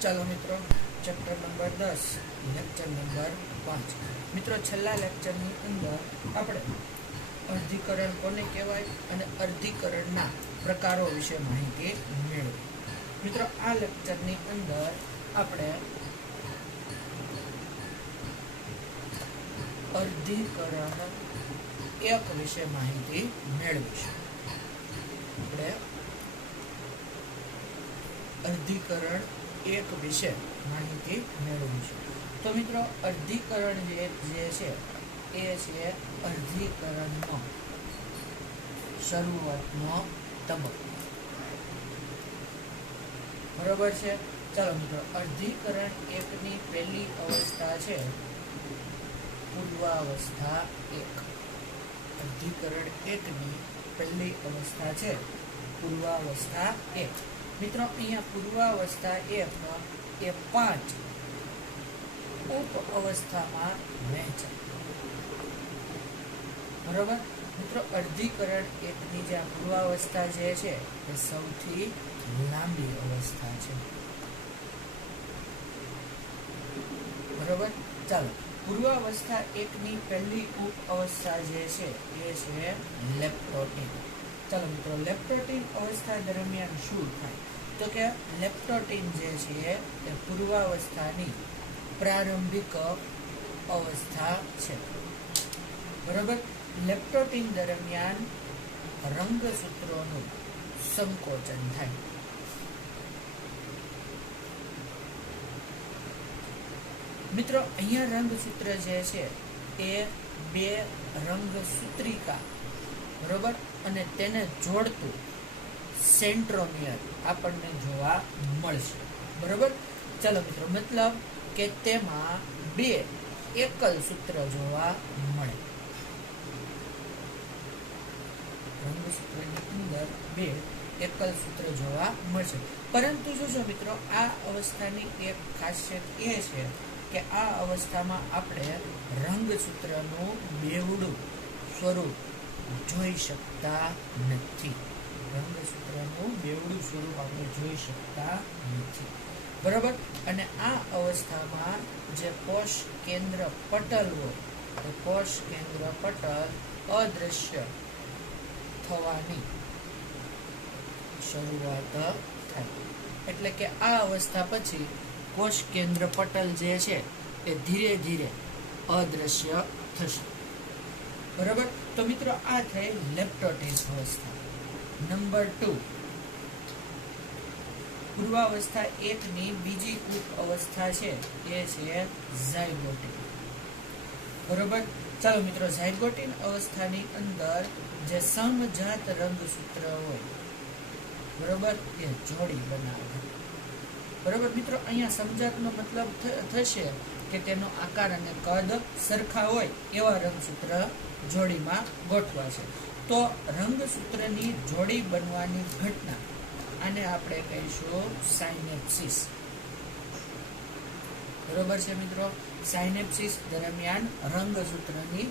ચાલો મિત્રો, chapter number 10 lecture number 5 મિત્રો, છેલ્લા લેક્ચરની અંદર આપણે અર્ધીકરણ કોને કહેવાય અને અર્ધીકરણના પ્રકારો વિશે માહિતી મેળવી. મિત્રો, આ લેક્ચરની અંદર આપણે અર્ધીકરણ 1 વિશે માહિતી મેળવીશું. આપણે અર્ધીકરણ 1 વિશે માહિતી મેળવીશું. તો મિત્રો, અર્ધીકરણ જે છે એ છે અર્ધીકરણનો શરૂઆતનો તબક્કો. બરોબર છે. ચાલો મિત્રો, અર્ધીકરણ 1 ની પહેલી અવસ્થા છે પૂર્વાવસ્થા 1. અર્ધીકરણ 1 ની પહેલી અવસ્થા છે પૂર્વાવસ્થા 1. મિત્રો, અહીંયા પૂર્વાવસ્થા 1 એ 5 ઉપ અવસ્થામાં વહેંચાય. બરોબર મિત્રો, અર્ધીકરણ 1 ની જે પૂર્વાવસ્થા જે છે એ સૌથી લાંબી અવસ્થા છે. બરોબર. ચાલો, પૂર્વાવસ્થા 1 ની પહેલી ઉપ અવસ્થા જે છે એ છે લેપ્ટોટીન. ચાલો મિત્રો, લેપ્ટોટીન અવસ્થા દરમિયાન શું થાય? તો કે લેપ્ટોટીન જે છે એ પૂર્વાવસ્થાની પ્રારંભિક અવસ્થા છે. બરોબર. લેપ્ટોટીન દરમિયાન રંગસૂત્રોનું સંકોચન થાય. મિત્રો, અહીંયા રંગસૂત્ર જે છે એ 2 રંગસૂત્રિકા, બરોબર, અને તેને જોડતું સેન્ટ્રોમિયર આપણને જોવા મળશે. બરોબર. ચાલો મિત્રો, મતલબ કે તેમાં 2 એકલ સૂત્ર જોવા મળે. રંગસૂત્રની અંદર 2 એકલ સૂત્ર જોવા મળશે. પરંતુ જોજો મિત્રો, આ અવસ્થાની એક ખાસિયત એ છે કે આ અવસ્થામાં આપણે રંગસૂત્રનું બેવડું સ્વરૂપ જોઈ શકતા નથી. રંગસૂત્રનું બેવડું સ્વરૂપ આપણે જોઈ શકતા નથી. બરોબર. અને આ અવસ્થામાં જે કોષ કેન્દ્ર પટલ હોય, તો કોષ કેન્દ્ર પટલ અદ્રશ્ય થવાની શરૂઆત થાય. એટલે કે આ અવસ્થા પછી કોષ કેન્દ્ર પટલ જે છે એ ધીરે ધીરે અદ્રશ્ય થશે. બરોબર. તો મિત્રો, આ થઈ લેપ્ટોટીન અવસ્થા. નંબર 2, પૂર્વાવસ્થા 1 ની બીજી ઉપ અવસ્થા છે એ છે ઝાયગોટીન. બરોબર. ચાલો મિત્રો, ઝાયગોટીન અવસ્થાની અંદર જે સમજાત રંગસૂત્ર હોય, બરોબર, એ જોડી બનાવે. બરોબર મિત્રો, અહીંયા સમજાતનો મતલબ થશે કે તેનો આકાર અને કદ સરખા હોય એવા રંગસૂત્ર જોડીમાં ગોઠવા છે. તો રંગસૂત્રની જોડી બનવાની ઘટના, આને આપણે કહીશું સાયનેપ્સિસ. બરોબર છે મિત્રો. સાયનેપ્સિસ દરમિયાન રંગસૂત્રની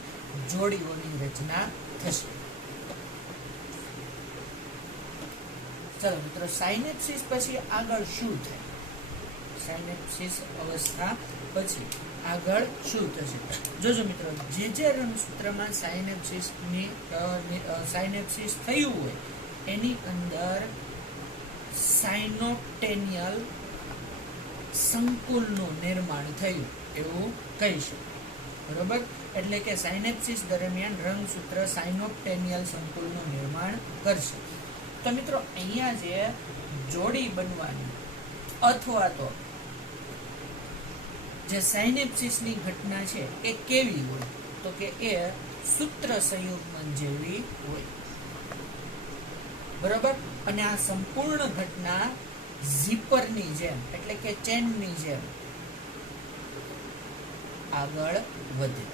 જોડીઓની રચના થશે. ચાલો મિત્રો, સાયનેપ્સિસ પછી આગળ શું થાય? સાયનેપ્સિસ અવસ્થા પછી આગળ શું થશે? જોજો મિત્રો, જે રંગસૂત્રમાં સાયનેપ્સિસ થયું હોય એની અંદર સાયનોપ્ટેનિયલ સંકુલનું નિર્માણ થયું એવું કહીશું. બરોબર. એટલે કે સાયનેપ્સિસ દરમિયાન રંગસૂત્ર સાયનોપ્ટેનિયલ સંકુલનું નિર્માણ કરશે. તો મિત્રો, અહીંયા જે જોડી બનવાની અથવા તો જે સાયનેપ્સિસની ઘટના છે એ કેવી હોય? તો કે એ સૂત્ર સંયુગ્મન જેવી હોય. બરોબર. અને આ સંપૂર્ણ ઘટના ઝીપરની જેમ, એટલે કે ચેનની જેમ આગળ વધે.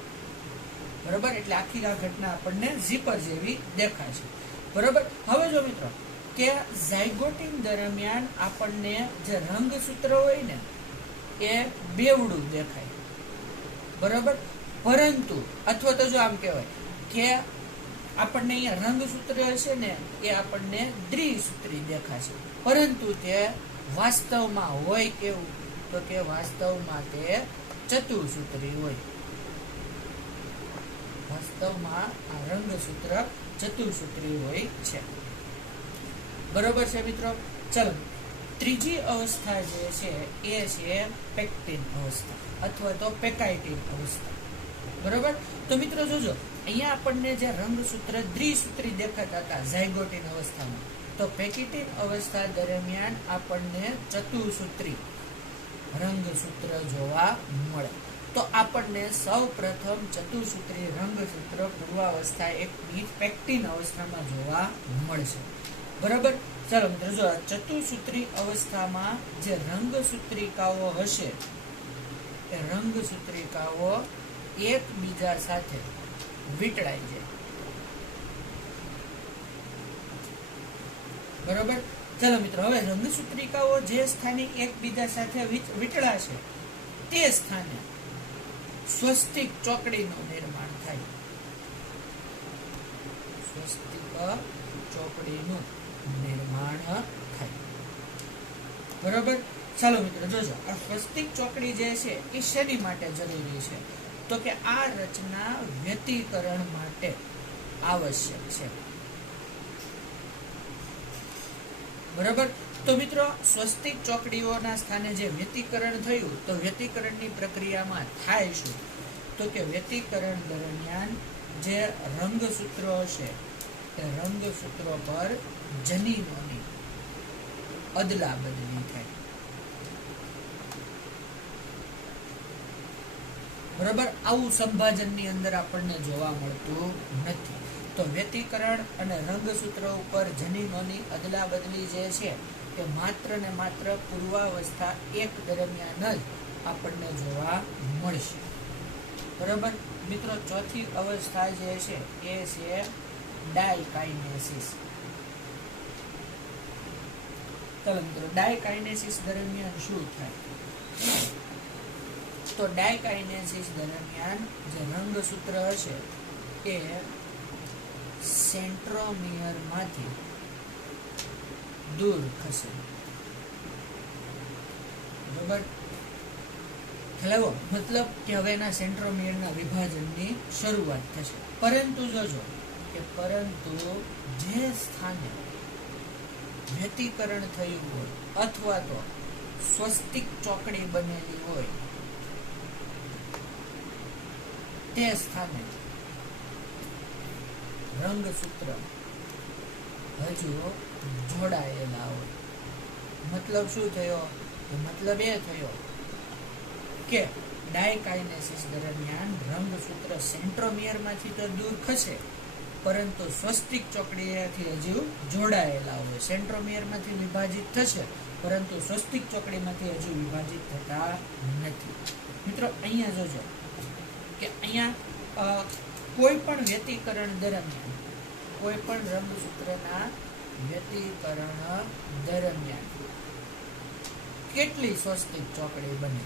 બરોબર. એટલે આખી આ ઘટના આપણને ઝીપર જેવી દેખાશે. બરોબર. હવે જો મિત્રો, કે ઝાયગોટીન દરમિયાન આપણને જે રંગસૂત્ર હોય ને એ બેવડું દેખાય. બરોબર. પરંતુ અથવા તો જો આમ કહેવાય કે આપણને અહીંયા રંગસૂત્ર છે ને એ આપણને દ્વિસૂત્રી દેખાશે, પરંતુ તે વાસ્તવમાં હોય કેવું તો કે વાસ્તવમાં તે ચતુસૂત્રી હોય. વાસ્તવમાં આ રંગસૂત્ર ચતુસૂત્રી હોય છે. બરોબર છે મિત્રો. ચલો, ત્રીજી અવસ્થા જે છે એ છે પેક્ટિન અવસ્થા અથવા તો પેકાઇટિન અવસ્થા. બરોબર. તો મિત્રો જોજો, અહીંયા આપણને જે રંગસૂત્ર દ્વિસૂત્રી દેખાતા હતા ઝાયગોટિન અવસ્થામાં, તો પેક્ટિન અવસ્થા દરમિયાન આપણને ચતુસૂત્રી રંગસૂત્ર જોવા મળે. તો આપણને સૌ પ્રથમ ચતુસૂત્રી રંગસૂત્ર પૂર્વાવસ્થા એકની પેક્ટિન અવસ્થામાં જોવા મળશે. બરાબર. ચાલો મિત્રો, જો ચતુસૂત્રી અવસ્થામાં જે રંગસૂત્રિકાઓ હશે એ રંગસૂત્રિકાઓ એકબીજા સાથે વીંટળાઈ જાય. બરોબર. ચાલો મિત્રો, હવે રંગસૂત્રિકાઓ જે સ્થાને એકબીજા સાથે વીંટળાશે તે સ્થાને સ્વસ્તિક ચોકડીનું નિર્માણ થાય. સ્વસ્તિક ચોકડીનું નિર્માણ થાય. બરોબર. ચાલો મિત્રો જોજો, આ સ્વસ્તિક ચોકડી જે છે એ શેની માટે જરૂરી છે? તો કે આ રચના વ્યતિકરણ માટે આવશ્યક છે. બરાબર. તો મિત્રો, સ્વસ્તિક ચોકડીઓના સ્થાને જે વ્યતિકરણ થયું, તો વ્યતિકરણની પ્રક્રિયામાં થાય શું? તો કે વ્યતિકરણ દરમિયાન જે રંગસૂત્રો હશે તે રંગસૂત્રો પર જનીનોની અદલા બદલી થાય. બરાબર. આવું સંભાજનની અંદર આપણને જોવા મળતું નથી. તો વ્યતિકરણ અને રંગસૂત્ર ઉપર જનીનોની અદલા બદલી જે છે તે માત્ર ને માત્ર પૂર્વાવસ્થા એક દરમિયાન જ આપણને જોવા મળશે. બરાબર. મિત્રો, ચોથી અવસ્થા જે છે એ છે ડાયકાઇનેસિસ. ચાલો મિત્રો, ડાયકાઇનેસિસ દરમિયાન શું થાય? તો ડાયકાઇનેસિસ દરમિયાન જે રંગસૂત્ર હશે એ સેન્ટ્રોમિયર માંથી દૂર થશે. બરાબર. ખ્યાલ આવ્યો? મતલબ કે હવે એના સેન્ટ્રોમિયરના વિભાજનની શરૂઆત થશે. પરંતુ જોજો કે જે સ્થાને વ્યતિકરણ થયું હોય અથવા તો સ્વસ્તિક ચોકડી બનેલી હોય તે સ્થાને રંગસૂત્ર હજુ જોડાયેલા હોય. મતલબ શું થયો? મતલબ એ થયો કે ડાયકાઇનેસિસ દરમિયાન રંગસૂત્ર સેન્ટ્રોમિયર માંથી તો દૂર ખસે, પરંતુ સ્વસ્તિક ચોકડીથી હજુ જોડાયેલા હોય. સેન્ટ્રોમિયર માંથી વિભાજિત થશે, પરંતુ સ્વસ્તિક ચોકડીમાંથી હજુ વિભાજિત થતા નથી. મિત્રો, અહીંયા જોજો કે અહીંયા કોઈ પણ વ્યતિકરણ દરમિયાન, કોઈ પણ રંગસૂત્રના વ્યતિકરણ દરમિયાન કેટલી સ્વસ્તિક ચોકડી બને?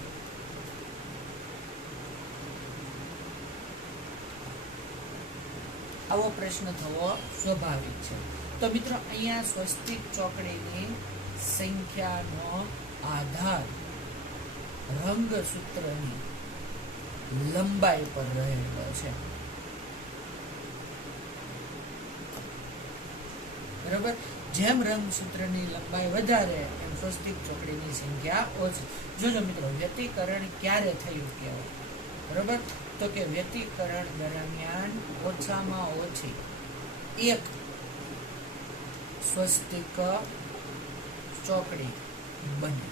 આવો પ્રશ્ન થવો સ્વાભાવિક છે. તો મિત્રો, અહીંયા સ્વસ્તિક ચોકડીની સંખ્યાનો આધાર રંગસૂત્રની લંબાઈ પર રહેલો છે. બરાબર. જેમ રંગસૂત્રની લંબાઈ વધારે એમ સ્વસ્તિક ચોકડીની સંખ્યા ઓછી. જોજો મિત્રો, વ્યતિકરણ ક્યારે થયું કહેવાય? બરાબર. તો કે વ્યતિકરણ દરમિયાન ઓછામાં ઓછી એક સ્વસ્તિક ચોકડી બને.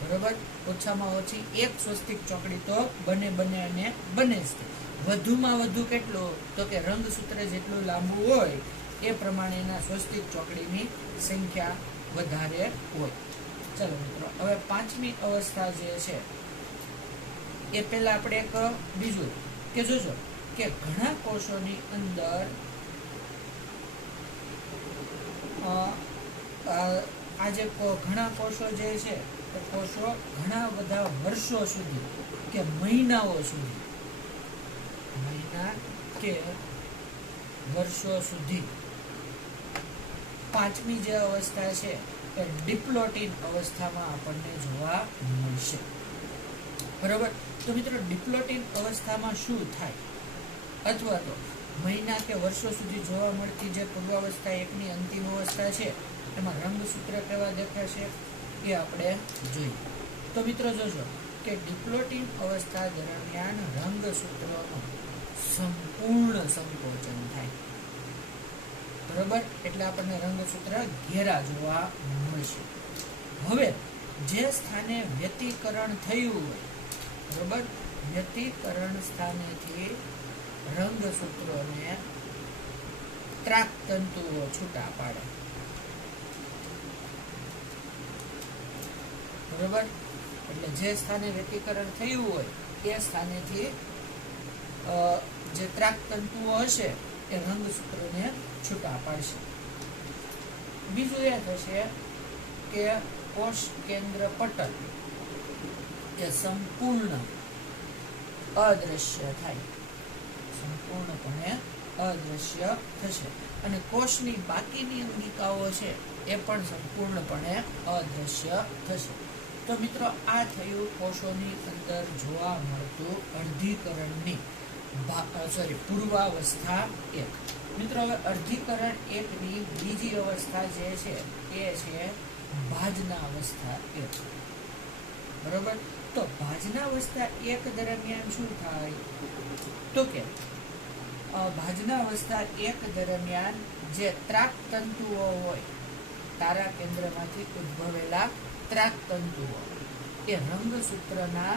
બરાબર. ઓછામાં ઓછી એક સ્વસ્તિક ચોકડી તો બને અને બને જ. વધુમાં વધુ કેટલું? તો કે રંગસૂત્ર જેટલું લાંબુ હોય એ પ્રમાણેના સ્વસ્તિક ચોકડીની સંખ્યા વધારે હોય. ચાલો મિત્રો, હવે પાંચમી અવસ્થા જે છે એ પહેલા આપણે એક બીજું કે જોજો કે ઘણા કોષોની અંદર આજે ઘણા કોષો જે છે તો કોષો ઘણા બધા વર્ષો સુધી કે મહિનાઓ સુધી, મહિના કે વર્ષો સુધી પાંચમી જે અવસ્થા છે એ ડિપ્લોટિન અવસ્થામાં આપણને જોવા મળશે. બરોબર. તો મિત્રો ડિપ્લોટિન અવસ્થામાં શું થાય અથવા તો મહિના કે વર્ષો સુધી જોવા મળતી જે પૂર્વાવસ્થા એકની અંતિમ અવસ્થા છે એમાં રંગસૂત્ર કેવા દેખાશે એ આપણે જોઈએ. તો મિત્રો જોજો કે ડિપ્લોટિન અવસ્થા દરમિયાન રંગસૂત્રોનું સંપૂર્ણ સંકોચન થાય. બરોબર. એટલે આપણને રંગસૂત્ર ઘેરા જોવા મળશે. હવે જે સ્થાને વ્યતિકરણ થયું હોય, બરોબર, વ્યતિકરણ સ્થાનેથી રંગસૂત્રોને ત્રાક તંતુઓ છૂટા પાડે. બરોબર. એટલે જે સ્થાને વ્યતિકરણ થયું હોય એ સ્થાનેથી જે ત્રાક તંતુઓ હશે એ રંગસૂત્રોને છૂટા પાડશે. બીજું એ થશે કે કોષ કેન્દ્ર પટલ એ સંપૂર્ણ અદ્રશ્ય થાય, સંપૂર્ણપણે અદ્રશ્ય થશે અને કોષની બાકીની અંગિકાઓ છે એ પણ સંપૂર્ણપણે અદ્રશ્ય થશે. તો મિત્રો આ થયું કોષોની અંદર જોવા મળતું અર્ધીકરણની પૂર્વાવસ્થા 1. મિત્રો હવે અર્ધીકરણ 1 ની બીજી અવસ્થા જે છે એ છે ભાજના અવસ્થા 1. બરોબર. તો ભાજના અવસ્થા 1 દરમિયાન શું થાય તો કે ભાજના અવસ્થા 1 દરમિયાન જે ત્રાક તંતુઓ હોય, તારા કેન્દ્રમાંથી ઉદ્ભવેલા ત્રાક તંતુઓ એ રંગસૂત્રના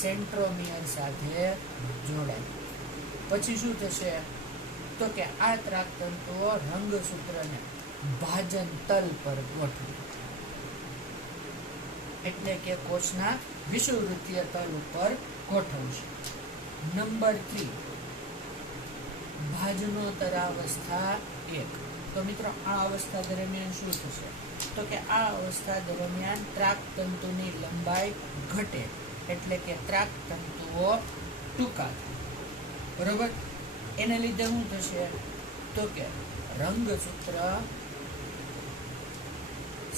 સેન્ટ્રોમિયર સાથે જોડાય. પછી શું થશે તો કે આ ત્રાક તંતુઓ રંગસૂત્રને ભાજન તલ પર ગોઠવે, એટલે કે કોષના વિષુવવૃત્તીય તલ ઉપર ગોઠવશે. નંબર 3 ભાજનોત્તરાવસ્થા 1. તો મિત્રો આ અવસ્થા દરમિયાન શું થશે તો કે આ અવસ્થા દરમિયાન ત્રાક તંતુની લંબાઈ ઘટે, એટલે કે ત્રાક તંતુઓ ટૂંકા થાય. બરોબર. એને લીધે શું થશે તો કે રંગસૂત્ર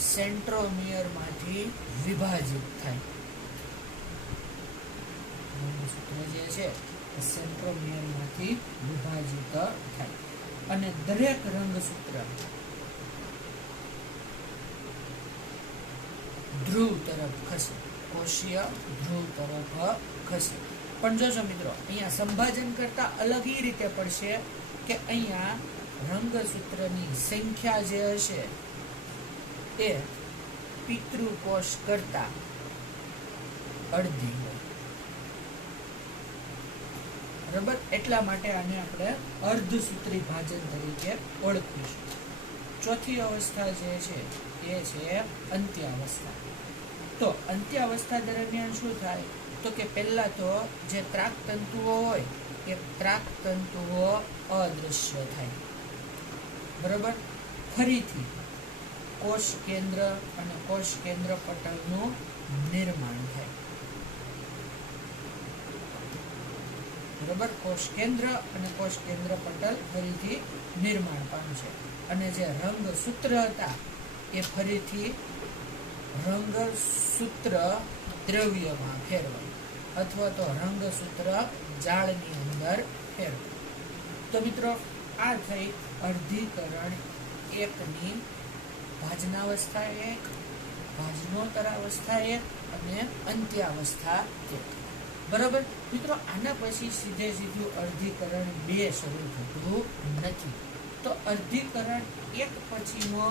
સેન્ટ્રોમિયર માંથી વિભાજિત થાય. રંગસૂત્ર જે છે એ સેન્ટ્રોમિયર માંથી વિભાજિત થાય અને દરેક રંગસૂત્ર ધ્રુવ તરફ ખસે, કોષીય ધ્રુવ તરફ ખસે. પણ જોજો મિત્રો અહીંયા સંભાજન કરતા અલગ એ રીતે પડશે કે અહીંયા રંગસૂત્રની સંખ્યા જે હશે એ પિતૃકોષ કરતા અડધી હોય. બરાબર. એટલા માટે આને આપણે અર્ધસૂત્રી ભાજન તરીકે ઓળખીશું. ચોથી અવસ્થા જે છે એ છે અંત્યાવસ્થા. તો અંત્યાવસ્થા દરમિયાન શું થાય તો કે પહેલા તો જે ત્રાક તંતુઓ હોય એ ત્રાક તંતુઓ અદૃશ્ય થાય. બરાબર. ફરીથી કોષ કેન્દ્ર અને કોષ કેન્દ્ર પટલનું નિર્માણ થાય. બરાબર. કોષ કેન્દ્ર અને કોષ કેન્દ્ર પટલ ફરીથી નિર્માણ પામશે અને જે રંગસૂત્ર હતા એ ફરીથી રંગસૂત્ર દ્રવ્યમાં ફેરવાય અથવા તો રંગસૂત્ર જાળની અંદર ફેરવાય. તો મિત્રો આ થઈ અર્ધીકરણ 1 ની ભાજનાવસ્થા 1, ભાજનોત્તરાવસ્થા 1 અને અંત્યાવસ્થા 1. બરાબર. મિત્રો આના પછી સીધું અર્ધીકરણ 2 શરૂ થતું નથી. તો અર્ધીકરણ 1 પછીનો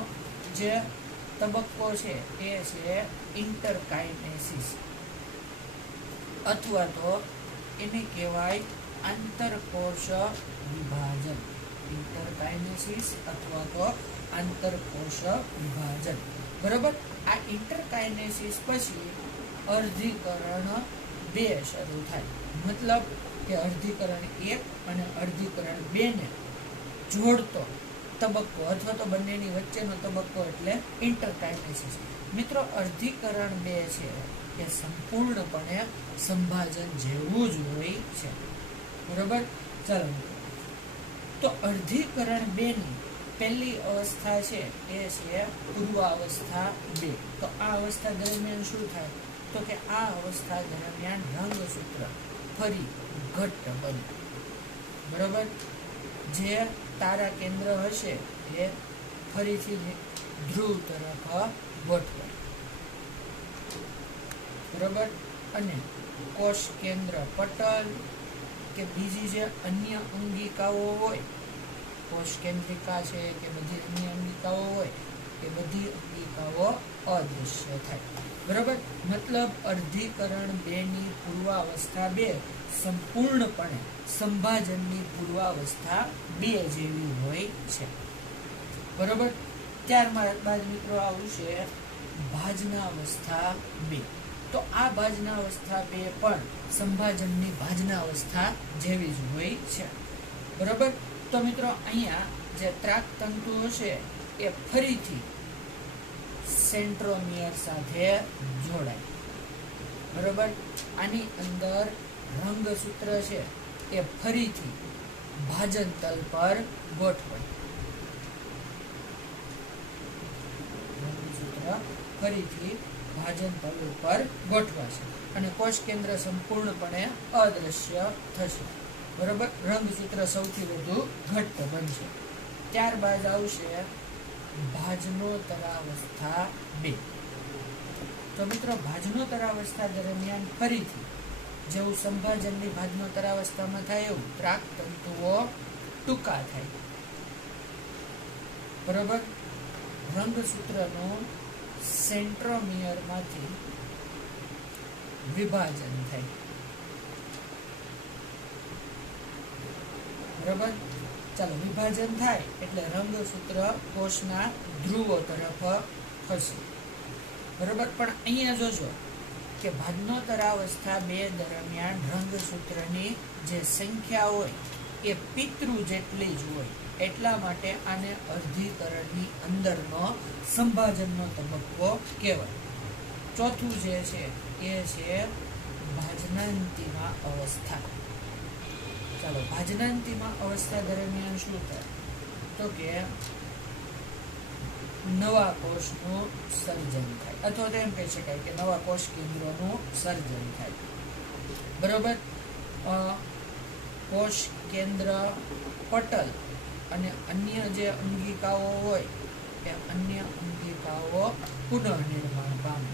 જે તબક્કો છે એ છે ઇન્ટરકાઇનેસિસ અથવા તો એને કહેવાય આંતરકોષ વિભાજન. ઇન્ટરકાઇનેસિસ અથવા તો આંતરકોષ વિભાજન. બરાબર. આ ઇન્ટરકાઇનેસિસ પછી અર્ધીકરણ 2 શરૂ થાય. મતલબ કે અર્ધીકરણ 1 અને અર્ધીકરણ 2 ને જોડતો તબક્કો અથવા તો બંનેની વચ્ચેનો તબક્કો એટલે ઇન્ટરકાઇનેસિસ. મિત્રો અર્ધીકરણ 2 છે એ સંપૂર્ણપણે સંભાજન જેવું જ હોય છે. બરાબર. ચાલો તો અર્ધીકરણ 2 ની પહેલી અવસ્થા છે એ છે પૂર્વાવસ્થા 2. તો આ અવસ્થા દરમિયાન શું થાય? તો કે આ અવસ્થા દરમિયાન રંગસૂત્ર ફરી ઘટ્ટ બને. બરોબર, જે તારા કેન્દ્ર હશે એ ફરીથી ધ્રુવ તરફ ગોઠવાય. બરોબર, અને કોષ કેન્દ્ર પટલ કે બીજી જે અન્ય અંગિકાઓ હોય, કોષ કેન્દ્રિકા છે કે બધી અન્ય અંગિકાઓ હોય, એ બધી અંગિકાઓ અદૃશ્ય થાય. બરોબર, મતલબ અર્ધીકરણ 2 ની પૂર્વાવસ્થા 2 સંપૂર્ણપણે સંભાજનની પૂર્વાવસ્થા 2 જેવી હોય છે. બરોબર, ત્યારબાદ મિત્રો આવશે ભાજનાવસ્થા 2. તો આ ભાજનાવસ્થા 2 પણ સંભાજનની ભાજનાવસ્થા જેવી જ હોય છે. બરોબર, તો મિત્રો અહીંયા જે ત્રાક તંતુ હશે એ ફરીથી સેન્ટ્રોમિયર સાથે જોડાય. બરોબર, આની અંદર રંગસૂત્ર છે એ ફરીથી ભાજન તલ પર ગોઠવાય. રંગસૂત્ર ફરીથી ભાજન તલ ઉપર ગોઠવાશે અને કોષ કેન્દ્ર સંપૂર્ણપણે અદ્રશ્ય થશે. બરોબર, રંગસૂત્ર સૌથી વધુ ઘટ્ટ બનશે. ત્યારબાદ આવશે ભાજનોત્તરાવસ્થા 2. તો મિત્રો ભાજનોત્તરાવસ્થા દરમિયાન ફરીથી જેવું સંભાજનની ભાજનોત્તરાવસ્થામાં થાય એવું ત્રાક તંતુઓ ટૂંકા થાય. બરોબર, રંગસૂત્રનું સેન્ટ્રોમિયરમાંથી વિભાજન થાય. બરોબર, ચાલો, વિભાજન થાય એટલે રંગસૂત્ર કોષના ધ્રુવો તરફ ખસે. બરોબર, પણ અહીંયા જોજો કે ભાજનોત્તરાવસ્થા 2 દરમિયાન રંગસૂત્રની જે સંખ્યા હોય એ પિતૃ જેટલી જ હોય. એટલા માટે આને અર્ધીકરણની અંદરનો સંભાજનનો તબક્કો કહેવાય. ચોથું જે છે એ છે ભાજનાંતિમા અવસ્થા. ચાલો, ભાજનાંતિમા અવસ્થા દરમિયાન શું થાય? તો કે નવા કોષનું સર્જન થાય, અથવા તો એમ કહી શકાય કે નવા કોષ કેન્દ્રોનું સર્જન થાય. બરોબર, કોષ કેન્દ્ર પટલ અને અન્ય જે અંગિકાઓ હોય એ અન્ય અંગિકાઓ પુનઃનિર્માણ પામે.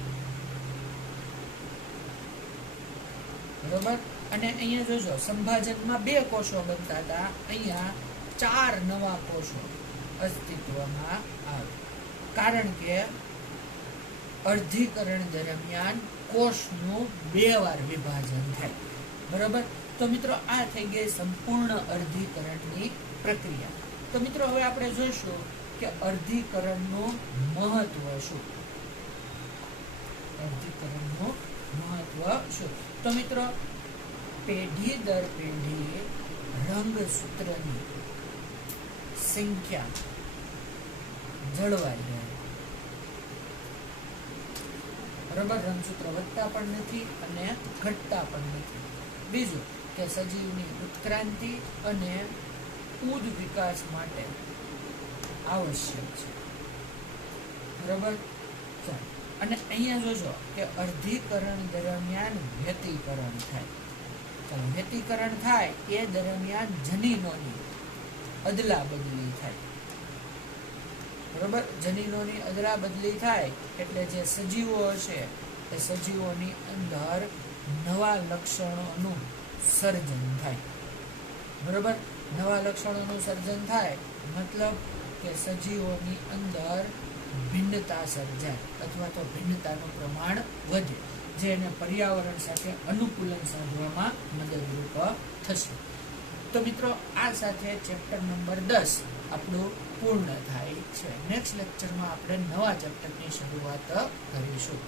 બરોબર, અને અહીંયા જોજો સંભાજનમાં 2 કોષો બનતા હતા, અહીંયા 4 નવા કોષો અસ્તિત્વમાં આવે. કારણ કે અર્ધીકરણ દરમિયાન કોષનું 2 વાર વિભાજન થાય. બરોબર, તો મિત્રો આ થઈ ગઈ સંપૂર્ણ અર્ધીકરણની પ્રક્રિયા. તો મિત્રો હવે આપણે જોઈશું કે અર્ધીકરણનું મહત્વ શું. અર્ધીકરણનું મહત્વ શું? તો મિત્રો પેઢી દર પેઢી રંગસૂત્રની સંખ્યા જળવાઈ રહે. બરોબર, રંગસૂત્ર વધતા પણ નથી અને ઘટતા પણ નથી. બીજું કે સજીવની ઉત્ક્રાંતિ અને ઉદ વિકાસ માટે આવશ્યક છે. બરોબર, અને અહીંયા જોજો કે અર્ધીકરણ દરમિયાન વ્યતિકરણ થાય. ચાલો, વ્યતિકરણ થાય એ દરમિયાન જનીનોની અદલા બદલી થાય. બરોબર, જનીનોની અદલા બદલી થાય એટલે જે સજીવો હશે એ સજીવોની અંદર નવા લક્ષણોનું સર્જન થાય. બરોબર, નવા લક્ષણોનું સર્જન થાય મતલબ કે સજીવોની અંદર ભિન્નતા સર્જાય અથવા તો ભિન્નતાનું પ્રમાણ વધે, જે એને પર્યાવરણ સાથે અનુકૂલન સાધવામાં મદદરૂપ થશે. તો મિત્રો આ સાથે ચેપ્ટર નંબર 10 આપણું પૂર્ણ થાય છે. નેક્સ્ટ લેક્ચરમાં આપણે નવા ચેપ્ટરની શરૂઆત કરીશું.